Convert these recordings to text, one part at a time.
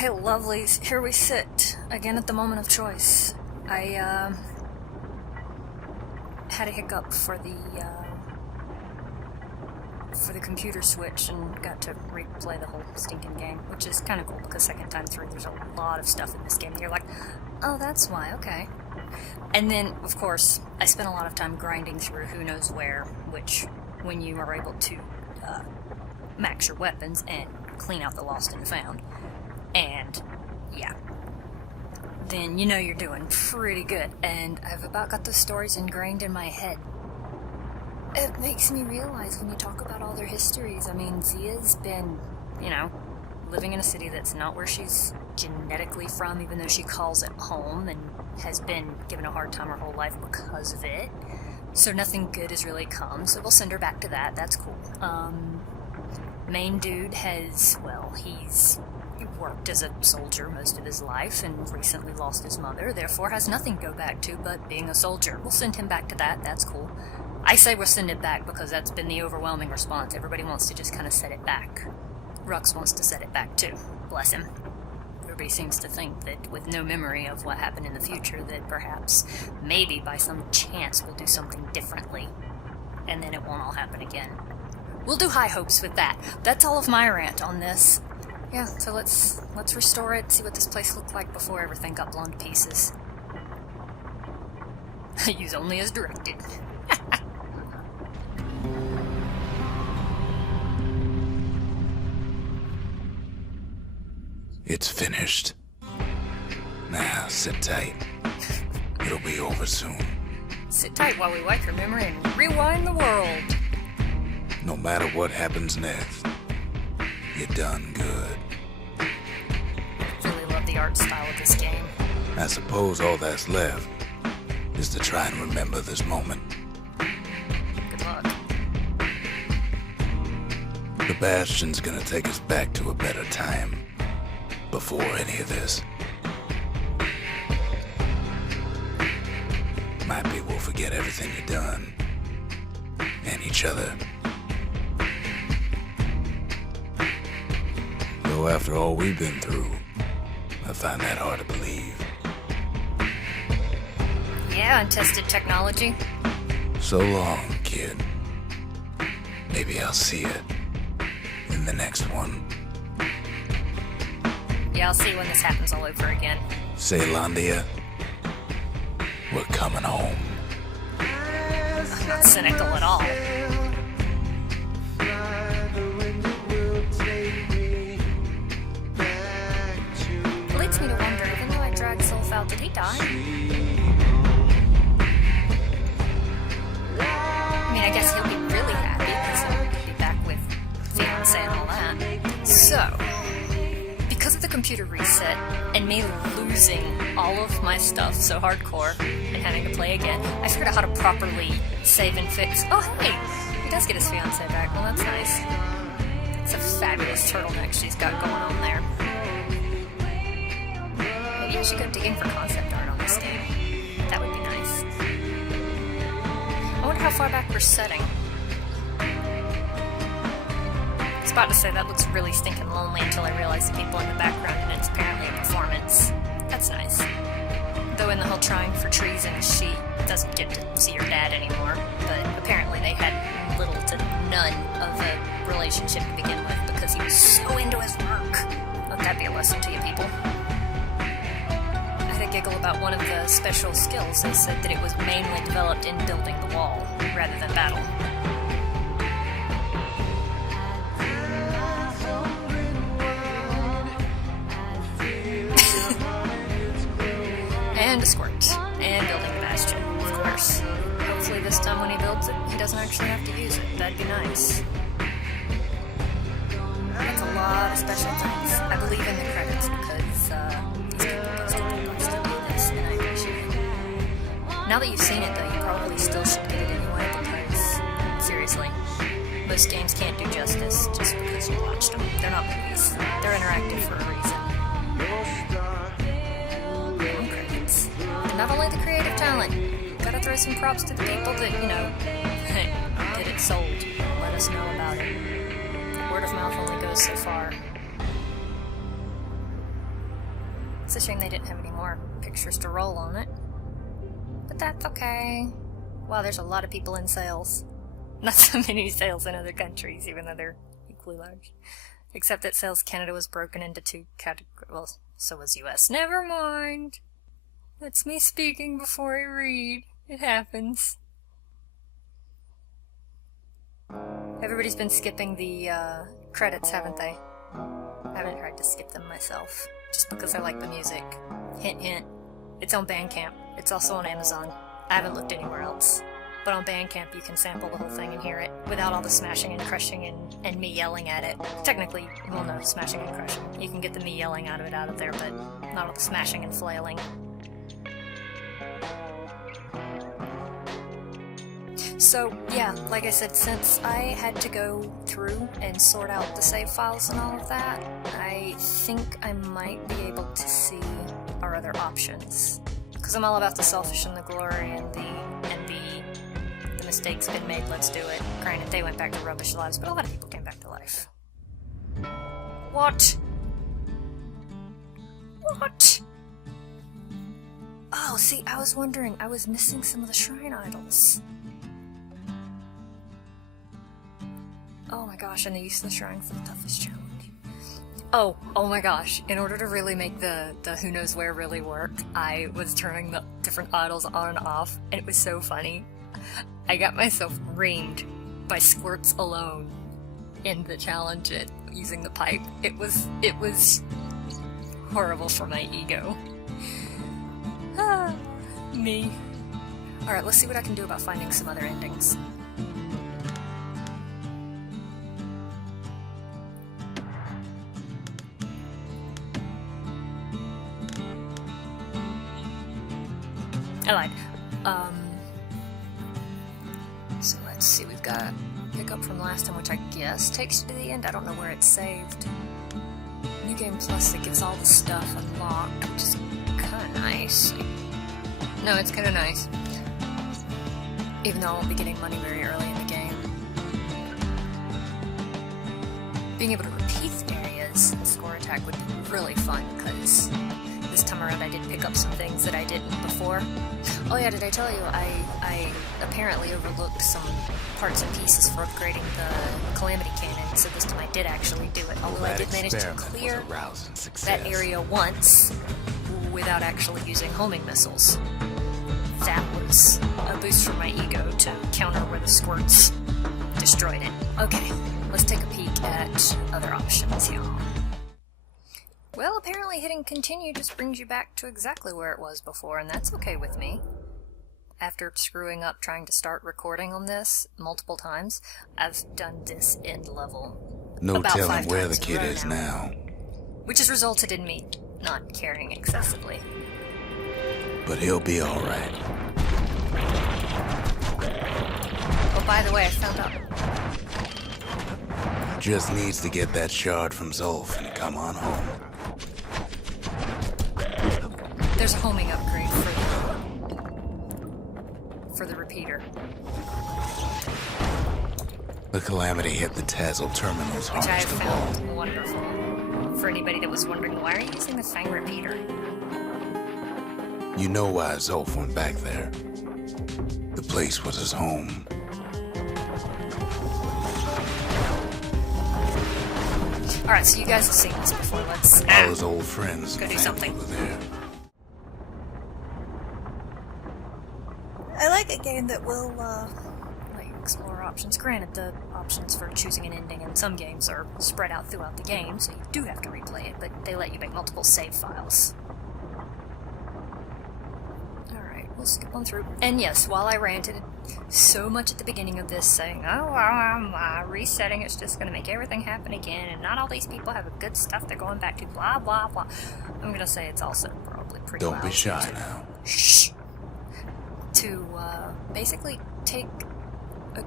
Hey, lovelies, here we sit, again at the moment of choice. I, had a hiccup for the computer switch and got to replay the whole stinking game, which is kind of cool, because second time through there's a lot of stuff in this game that you're like, oh, that's why, okay. And then, of course, I spent a lot of time grinding through who knows where, which, when you are able to max your weapons and clean out the lost and found, and yeah, then you know you're doing pretty good. And I've about got those stories ingrained in my head. It makes me realize when you talk about all their histories, I mean, Zia's been, you know, living in a city that's not where she's genetically from, even though she calls it home, and has been given a hard time her whole life because of it. So nothing good has really come, so we'll send her back to that. That's cool. Main dude has, well, he's worked as a soldier most of his life and recently lost his mother, therefore has nothing to go back to but being a soldier. We'll send him back to that. That's cool. I say we'll send it back because that's been the overwhelming response. Everybody wants to just kind of set it back. Rux wants to set it back too. Bless him. Everybody seems to think that with no memory of what happened in the future, that perhaps, maybe by some chance, we'll do something differently. And then it won't all happen again. We'll do high hopes with that. That's all of my rant on this. Yeah, so let's restore it, see what this place looked like before everything got blown to pieces. Use only as directed. It's finished. Now, sit tight. It'll be over soon. Sit tight while we wipe your memory and rewind the world. No matter what happens next, you done good. Really love the art style of this game. I suppose all that's left is to try and remember this moment. Good luck. The Bastion's gonna take us back to a better time. Before any of this. Might be we'll forget everything you've done. And each other. Though after all we've been through, I find that hard to believe. Yeah, untested technology. So long, kid. Maybe I'll see you in the next one. Yeah, I'll see when this happens all over again. Ceylandia, we're coming home. I'm not cynical at all. It leads me to wonder, even though I dragged Sylph out, did he die? I mean, I guess he'll be really happy because he'll be back with fiancé and all that. So, because of the computer reset and me losing all of my stuff so hardcore and having to play again, I figured out how to properly save and fix. Oh, hey! He does get his fiancé back. Well, that's nice. It's a fabulous turtleneck she's got going on there. Maybe I should go digging for concept art on this game. That would be nice. I wonder how far back we're setting. I was about to say that looks really stinking lonely until I realized the people in the background and it's apparently a performance. That's nice. Though in the whole trying for trees and she doesn't get to see her dad anymore, but apparently they had little to none of a relationship to begin with because he was so into his work. Let that be a lesson to you people. I had a giggle about one of the special skills. They said that it was mainly developed in building the wall rather than battle. And a squirt. And building the Bastion, of course. Hopefully this time when he builds it, he doesn't actually have to use it. That'd be nice. That's a lot of special things. I believe in the credits because these people just told us to do this, and I appreciate it. Now that you've seen it, though, you probably still should get it anyway because, seriously, most games can't do justice just because you watched them. They're not movies. They're interactive for a reason. Not only the creative talent, gotta throw some props to the people that, you know, get it sold. Let us know about it. Word of mouth only goes so far. It's a shame they didn't have any more pictures to roll on it. But that's okay. Wow, there's a lot of people in sales. Not so many sales in other countries, even though they're equally large. Except that Sales Canada was broken into 2 categories. Well, so was US. Never mind. That's me speaking before I read. It happens. Everybody's been skipping the credits, haven't they? I haven't tried to skip them myself, just because I like the music. Hint, hint. It's on Bandcamp. It's also on Amazon. I haven't looked anywhere else. But on Bandcamp you can sample the whole thing and hear it without all the smashing and crushing and me yelling at it. Technically, well no, smashing and crushing. You can get the me yelling out of there, but not all the smashing and flailing. So, yeah, like I said, since I had to go through and sort out the save files and all of that, I think I might be able to see our other options. Because I'm all about the selfish and the glory and the mistakes been made, let's do it. Granted, they went back to rubbish lives, but a lot of people came back to life. What? What? Oh, see, I was wondering, I was missing some of the shrine idols. Oh my gosh, and the use of the shrine for the toughest challenge. Oh my gosh, in order to really make the who knows where really work, I was turning the different idols on and off, and it was so funny. I got myself reamed by squirts alone in the challenge using the pipe. It was horrible for my ego. Me. Alright, let's see what I can do about finding some other endings. I lied. So let's see, we've got pick up from last time, which I guess takes you to the end. I don't know where it's saved. New Game Plus that gets all the stuff unlocked, which is kinda nice. No, it's kinda nice. Even though I won't be getting money very early in the game. Being able to repeat areas and score attack would be really fun, because this time around I did pick up some things that I didn't before. Oh yeah, did I tell you, I apparently overlooked some parts and pieces for upgrading the Calamity Cannon, so this time I did actually do it, although I did manage to clear that area once without actually using homing missiles. That was a boost for my ego to counter where the squirts destroyed it. Okay, let's take a peek at other options here. Well, apparently hitting continue just brings you back to exactly where it was before, and that's okay with me. After screwing up trying to start recording on this multiple times, I've done this end level No telling where the kid is now. Which has resulted in me not caring excessively. But he'll be alright. Oh, by the way, I found out. Just needs to get that shard from Zolf and come on home. There's a homing upgrade for the repeater. The Calamity hit the Tazzle terminals which I have hardest of all. found wonderful. For anybody that was wondering, why are you using the Fang repeater? You know why Zolf went back there. The place was his home. Alright, so you guys have seen this before. Let's All his old friends go do something. were there. I like a game that will, explore options. Granted, the options for choosing an ending in some games are spread out throughout the game, so you do have to replay it, but they let you make multiple save files. Alright, we'll skip on through. And yes, while I ranted so much at the beginning of this, saying, oh, well, I'm resetting, it's just gonna make everything happen again, and not all these people have good stuff they're going back to, blah, blah, blah. I'm gonna say it's also probably pretty Don't be loud shy to, now. Shh! To, basically take a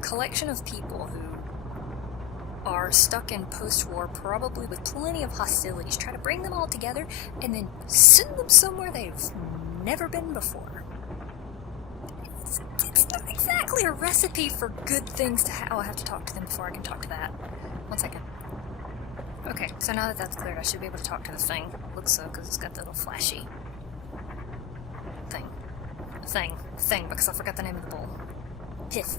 collection of people who are stuck in post-war, probably with plenty of hostilities, try to bring them all together, and then send them somewhere they've never been before. It's not exactly a recipe for good things to have. Oh, I have to talk to them before I can talk to that. 1 second. Okay, so now that that's cleared, I should be able to talk to the thing. Looks so, because it's got the little flashy thing, because I forgot the name of the bull. Piff.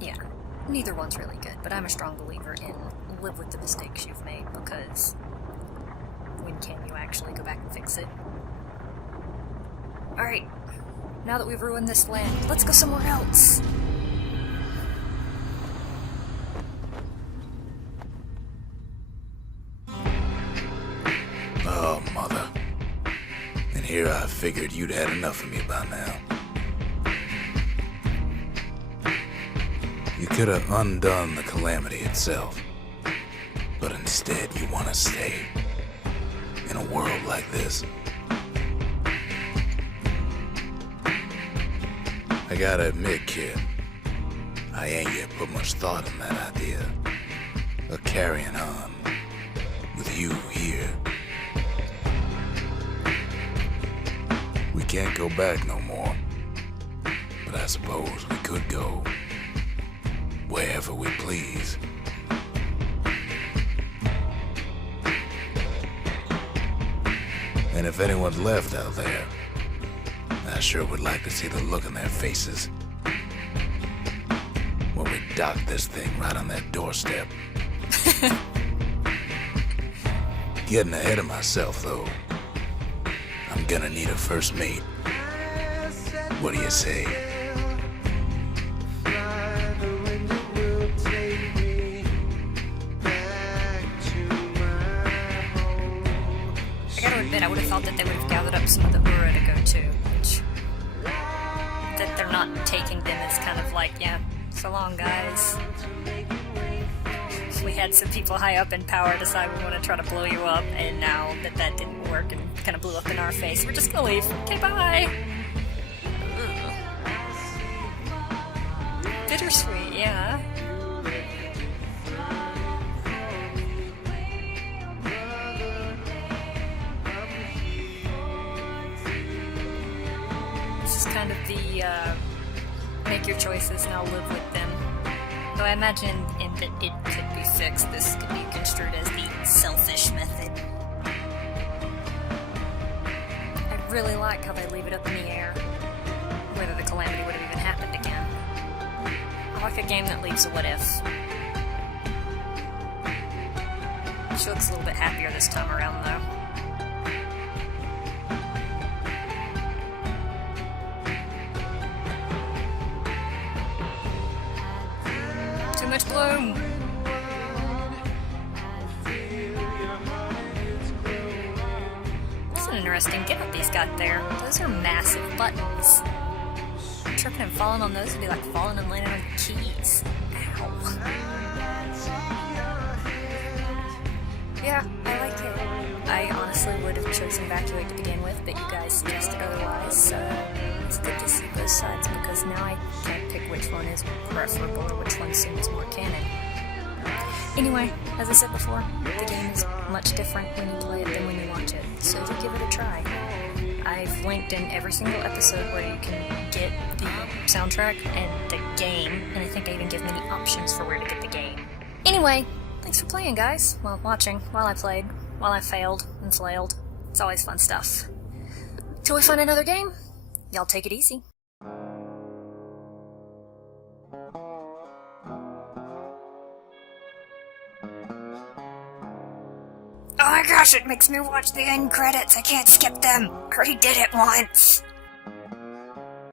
Yeah. Neither one's really good, but I'm a strong believer in live with the mistakes you've made, because when can you actually go back and fix it? Alright, now that we've ruined this land, let's go somewhere else! Oh, mother. And here I figured you'd had enough of me by now. You could have undone the calamity itself, but instead you want to stay in a world like this. I gotta admit, kid, I ain't yet put much thought in that idea of carrying on with you here. We can't go back no more, but I suppose we could go wherever we please. And if anyone's left out there, I sure would like to see the look in their faces when we dock this thing right on their doorstep. Getting ahead of myself, though. I'm gonna need a first mate. What do you say? I would have thought that they would have gathered up some of the Ura to go to, which that they're not taking them as kind of like, yeah, so long guys. We had some people high up in power decide we want to try to blow you up, and now that that didn't work and kind of blew up in our face, we're just gonna leave. Okay, bye! Bittersweet, yeah. Kind of the make your choices, now live with them. Though I imagine in that it could be fixed, this could be construed as the selfish method. I really like how they leave it up in the air, whether the calamity would have even happened again. I like a game that leaves a what if. She looks a little bit happier this time around though. Much bloom. That's an interesting getup he's got there. Those are massive buttons. Tripping and falling on those would be like falling and landing on keys. Ow. Yeah, I like it. I honestly would have chosen Evacuate to begin with, but you guys suggested otherwise, so it's good to see both sides, because now I can't pick which one is preferable or which one seems more canon. Anyway, as I said before, the game is much different when you play it than when you watch it, so do give it a try. I've linked in every single episode where you can get the soundtrack and the game, and I think I even give many options for where to get the game. Anyway, thanks for playing, guys. Well, watching, while I played, while I failed and flailed. It's always fun stuff. Till we find another game, y'all take it easy. Oh my gosh, it makes me watch the end credits. I can't skip them. I already did it once.